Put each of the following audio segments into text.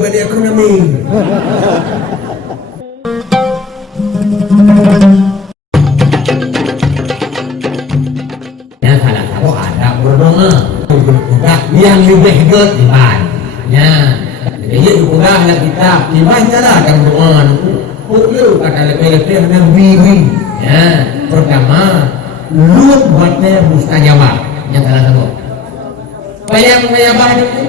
Pada ekonomi. Ya salah satu ada berdoa yang lebih berdiman. Ya, jadi juga lah kita gimana cara akan doa. Perlu kata lebih-lebih dengan wiwi. Ya, pertama lu buatnya mustajabah. Yang salah satu. Bayang mustajabah itu.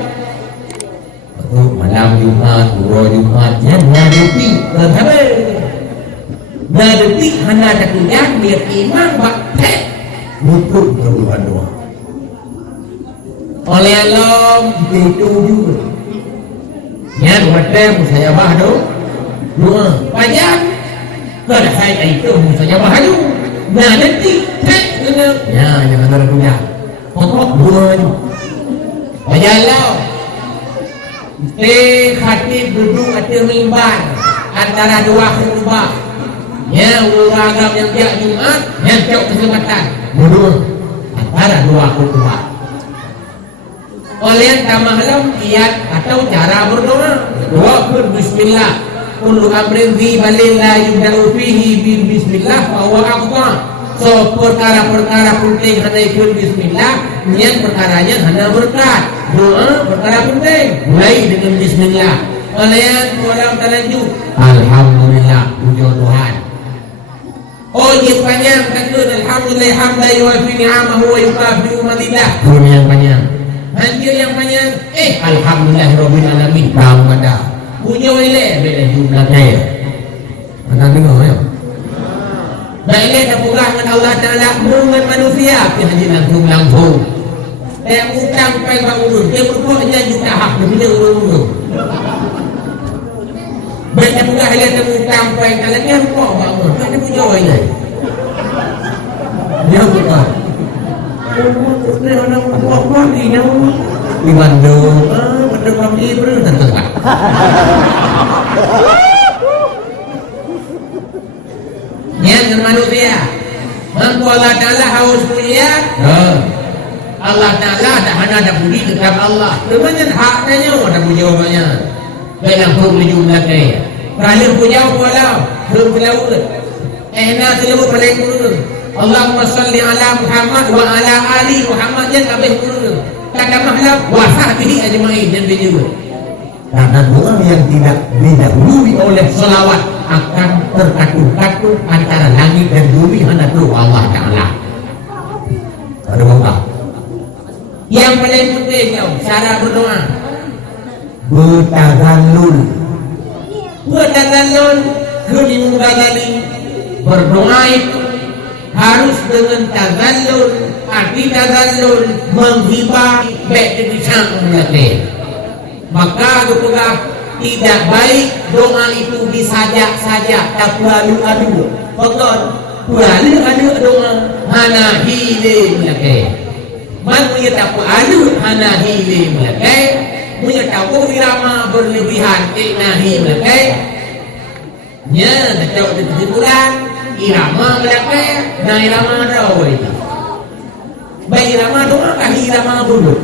Malam Jumat, dua Jumat, ya ngadepi, ngadepi hanya ada kuliah dia imam bakte, butuh kebutuhan doa. Oleh Allah itu juga. Ya buatnya mustajabah doa. Banyak kalau saya itu mustajabah doa. Ngadepi, ya jangan ada kuliah. Pokok doa. Banyak Allah. Khatib duduk atas mimbar antara dua khutbah. Ya, agam yang tiap Jumat, yang tiap kesempatan duduk antara dua khutbah. Oleh malam kiat atau cara berdoa. Doa pun bismillah. Kullu amrin dhi balil la yubda'u fihi bil bismillah fa huwa aqwa. So perkara-perkara penting hanya ikut bismillah, yang perkaranya hanya berkat. Doa perkara penting mulai dengan bismillah. Oleh orang terlanjut alhamdulillah puji Tuhan. Oh yang panjang takut alhamdulillah hamdan yuwafi ni'amahu wa yukafi'u madidah. Puji yang panjang. Anjir yang panjang alhamdulillah rabbil alamin. Bangada. Puji wile beda jumlahnya. Mana dengar ya? Baiklah terpurah dengan Allah Ta'ala dengan manusia kita langsung dia utang pada urut dia berpokoknya juta hak dia urut banyak pula dia terutang pada kalanya rupok bangun tak ada punya orang lain dia bukan dia orang buat di Bandung pada kami bertentangan yang manusia mampu Allah Ta'ala haus mulia Allah Ta'ala ada budi dekat Allah temannya haknya ada jawabannya dalam hukum jumlah kaya terakhir punya walau belum kelawut enak kelawut paling kurun Allahumma salli ala Muhammad wa ala ali Muhammad yang kabeh kurun kata mahlab wa sahbihi ajma'in dan beliau karena doa yang tidak didahului oleh salawat akan terkatung-katung antara langit dan bumi hanya doa Allah Ta'ala. Ada Allah. Yang paling penting cara berdoa bertazallul. Bertazallul kelimubadali berdoa itu harus dengan tazallul. Arti tazallul menghibah baik di sana maka juga tidak baik doa itu disajak-sajak tak lalu-lalu pokok lalu-lalu doa hana hilim lagi man punya tak lalu hana hilim lagi punya tahu irama berlebihan nahi lagi nya tak kesimpulan irama lagi nah irama doa itu baik irama doa kah irama bulu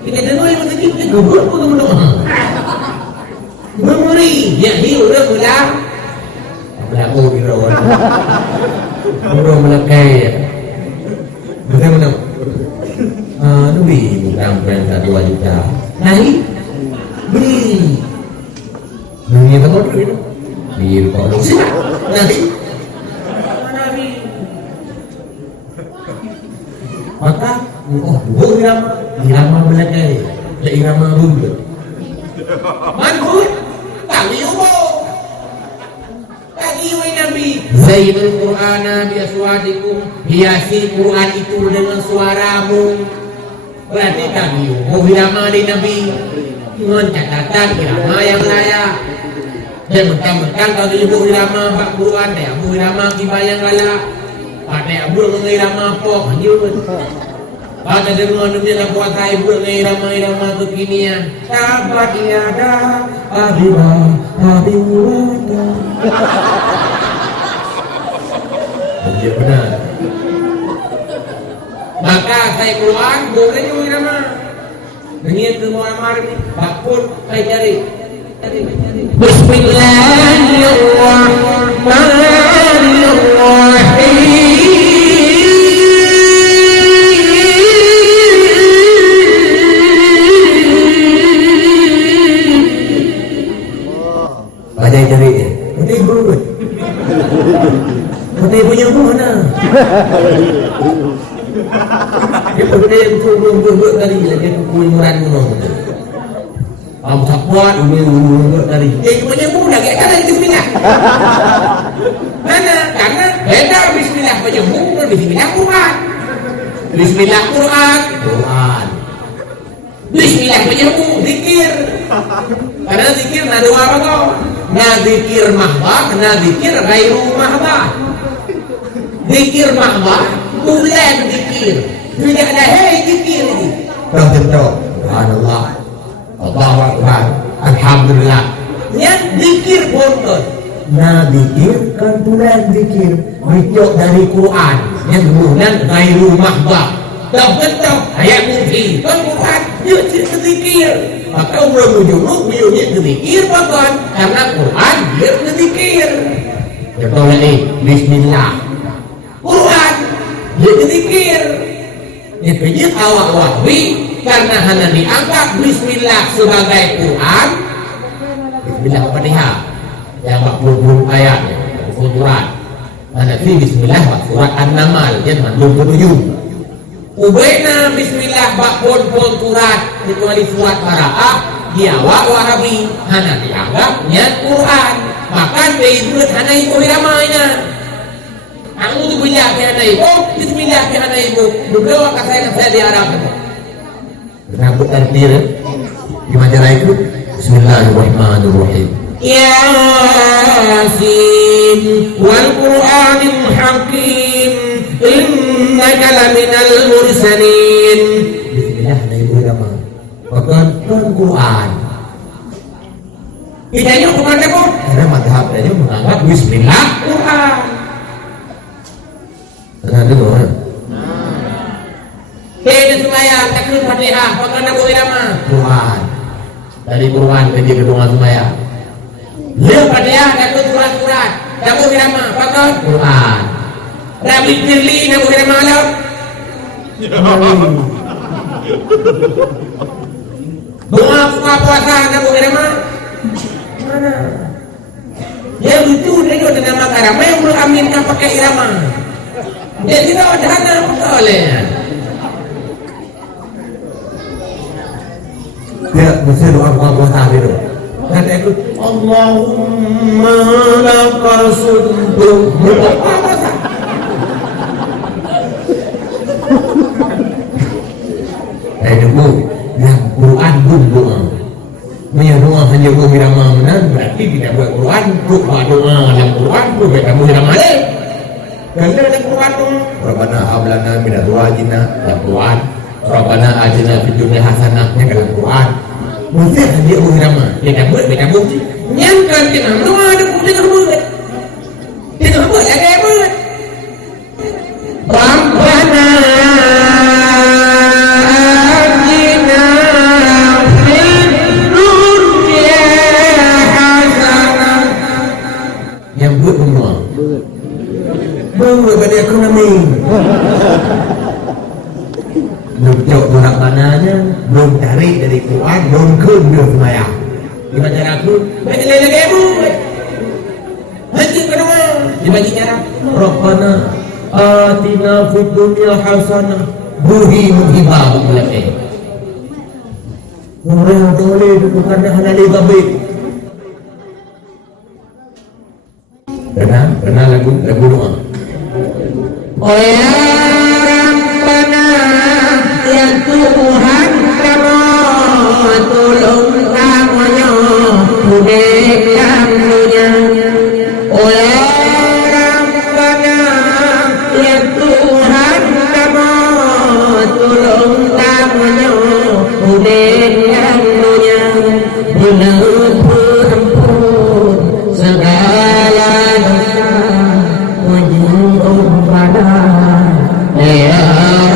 kita dengar yang macam ni gubur pun doa memori yang hiu dah pulang berlaku di rawan orang melakai bagaimana beli bukan brand 2 juta naik beli dunia tempat itu beli produksi nanti maka irama melakai irama rumah manhud tawiubo tawiuin Nabi Zainul Qur'ana bi aswadikum hiasi Quran itu dengan suaramu berarti tawiubo irama di Nabi dengan catatan irama yang layak. Dan mentang-mentang kalau ibu irama bak Quran deh, abu irama kibayang galak. Pada abu dengan irama apa? Hanyut. Pada dengan dia nak buat ibu dengan irama kekinian. Sahabat tiada Habibah Habibullah. Ya benar. Maka saya Quran boleh juga irama. Dengan semua amar ni, bakpun saya cari. Bismillahirrahmanirrahim. Bajai cari dia. Putih berut. Putih punya mana? Dia putih berut tadi lagi kulimuran gunung. Am sapuan berut tadi. Punya muda kayak kan bismillah. Mana? Karena beda bismillah punya muda bismillah Quran. Bismillah Quran. Bismillah punya muda zikir. Karena zikir na dua apa kau? Na zikir mahbah, na zikir gairu mahbah. Zikir mahbah, bulan zikir. Tidak ada hei zikir ini. Contoh, Subhanallah, Allahu Akbar, Alhamdulillah. Yang zikir bontot. Na zikir kan bulan zikir. Wujud dari Quran. Yang bulan gairu mahbah. Dah betul ayat mungkin. Kan Quran, dia zikir. Maka orang menjuluk dia zikir bahkan karena Quran dia zikir. Contoh lagi Bismillah Quran dia zikir. Dia pergi awak wahwi karena hanya dianggap Bismillah sebagai Quran. Bismillah Al-Fatihah yang 40 ayat Quran. Mana fi Bismillah surat An-Naml yang 27. Ubaina bismillah bakpon surat kecuali surat Bara'ah dia wahabi hana dianggap nyat Quran makan beibut hana ibu hiramanya aku tu bila ke hana ibu bismillah ke hana ibu berdoa kata saya diarahkan rambut tertir gimana cara itu Bismillahirrahmanirrahim Yasin wal Qur'anil Hakim innaka laminal mursalin. Bismillah dari agama. Bahkan Quran. Idanya kemana kok? Karena madhab dia menganggap Bismillah Quran. Benar itu kan? Kita sembahyang takbir Fatihah. Bahkan Abu Irama Quran. Dari Quran ke dia berdoa sembahyang. Dia Fatihah takbir surat-surat. Abu Irama bahkan Quran. Rabi Firli nak bukan malam. Doa buka puasa nak bukan malam. Mana? Yang itu dia juga dengan makaram. Yang belum aminkan pakai irama. Dia tidak ada hana boleh. Dia mesti doa buka puasa dulu. Kata itu Allahumma lakal suduk. Buka puasa. Ibu yang Quran pun doa. Punya doa hanya buat irama menang berarti tidak buat Quran. Buat doa dalam Quran pun mereka buat irama leh. Kerana dalam Quran tu Rabbana hablana min azwajina dalam Quran. Rabbana atina fid dunya hasanah dalam Quran. Mesti hanya buat irama. Dia buat mereka buat. Yang kan kita doa ada pun dia buat. Dia buat ada buat. Rabbana pada ekonomi belum jauh orang mananya belum tarik dari Quran belum kun belum semayang gimana cara aku bagi lagi ibu haji kedua dibagi cara Rabbana atina fid dunya hasanah buhi muhibah boleh orang boleh bukan hanya lebih pernah lagu doa oh ya Rabbana ya Tuhan kami tolong pengampun segala dosa wujud pada ya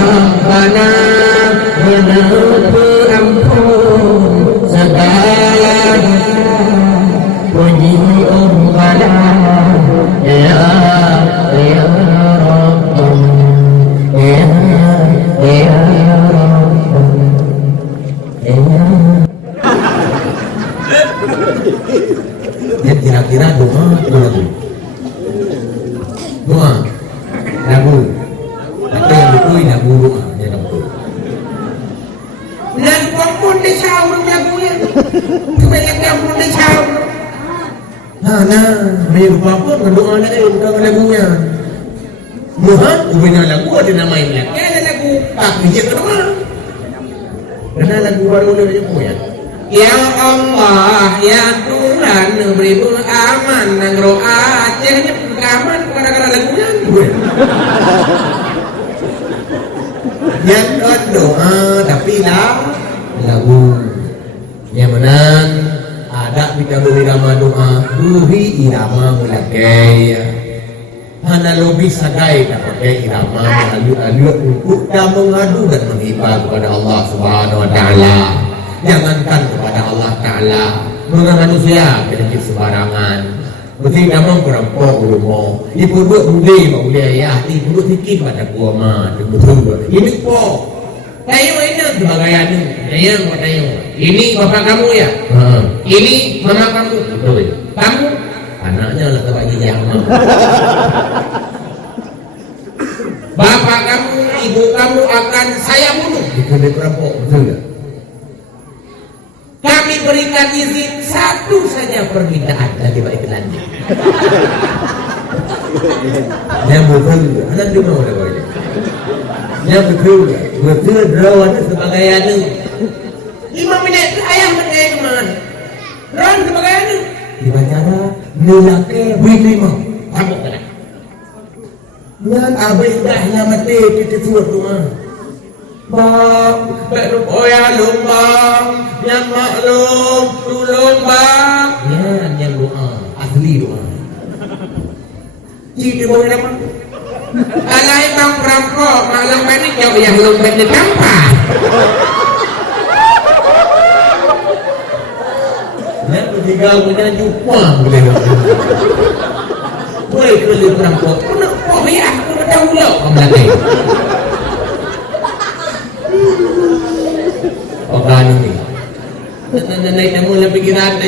Rabbana pengampun segala dosa wujud pada ya dan kira-kira doa lagu apa yang betul lagu doa dia lagu dan pun dia sahur lagunya kebanyakan pun dia sahur main lupa pun doa lagi bukan lagunya Muhammad punya lagu ada nama ini ada lagu tak dia kedua karena lagu baru dia punya Ya Allah, ya Tuhan, beri aman dan roa Acehnya aman kadang-kadang lagunya yang doa tapi lagu yang menang ada kita beri nama doa duhi irama mulakai hana lobi sagai tak pakai irama alut untuk kita mengadu dan menghibah kepada Allah Subhanahu Wa Taala. Jangankan kepada Allah Ta'ala dengan manusia kita sembarangan mesti namang perampok rumah ibu buat budi mak boleh ayah ibu buat sikit pada gua mah betul ini po tayo ini sebagai anu tayo ini bapak kamu ya ini mama kamu betul kamu anaknya lah bapak yang bapak kamu ibu kamu akan saya bunuh itu dia perampok betul tak? Kami berikan izin satu saja permintaan dari baik lanjut. Yang betul, anak dia mau ada banyak. Yang betul rawan sebagai anu. 5 minit ayam berkaya kemana? Rawan sebagai anu. Di bandara nilake wili mau, kamu kena. Dan abis dahnya mati kita suruh doa. Bang, ya lumbang, yang maklum, tolong bang. Ya, yang doa, asli doa. Jadi boleh apa? Alai bang perampok, maklum panik jauh yang lompat di tempat. Dan ketiga punya jumpa boleh. Boleh boleh perampok. Oh ya, aku dah ulau kamu lagi. Orang ini naik kamu lebih pikiran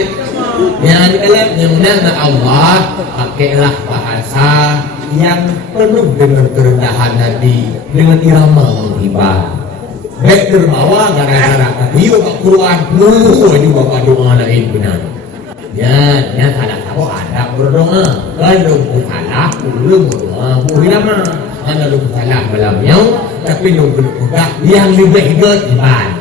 yang adalah yang Allah pakailah bahasa yang penuh dengan kerendahan hati dengan irama menghibah baik terbawa gara-gara kata bapak Quran juga bapak doa lain benar ya salah tahu ada berdoa kalau salah belum berdoa boleh lama anda lupa salah malamnya tapi yang lebih baik ibadah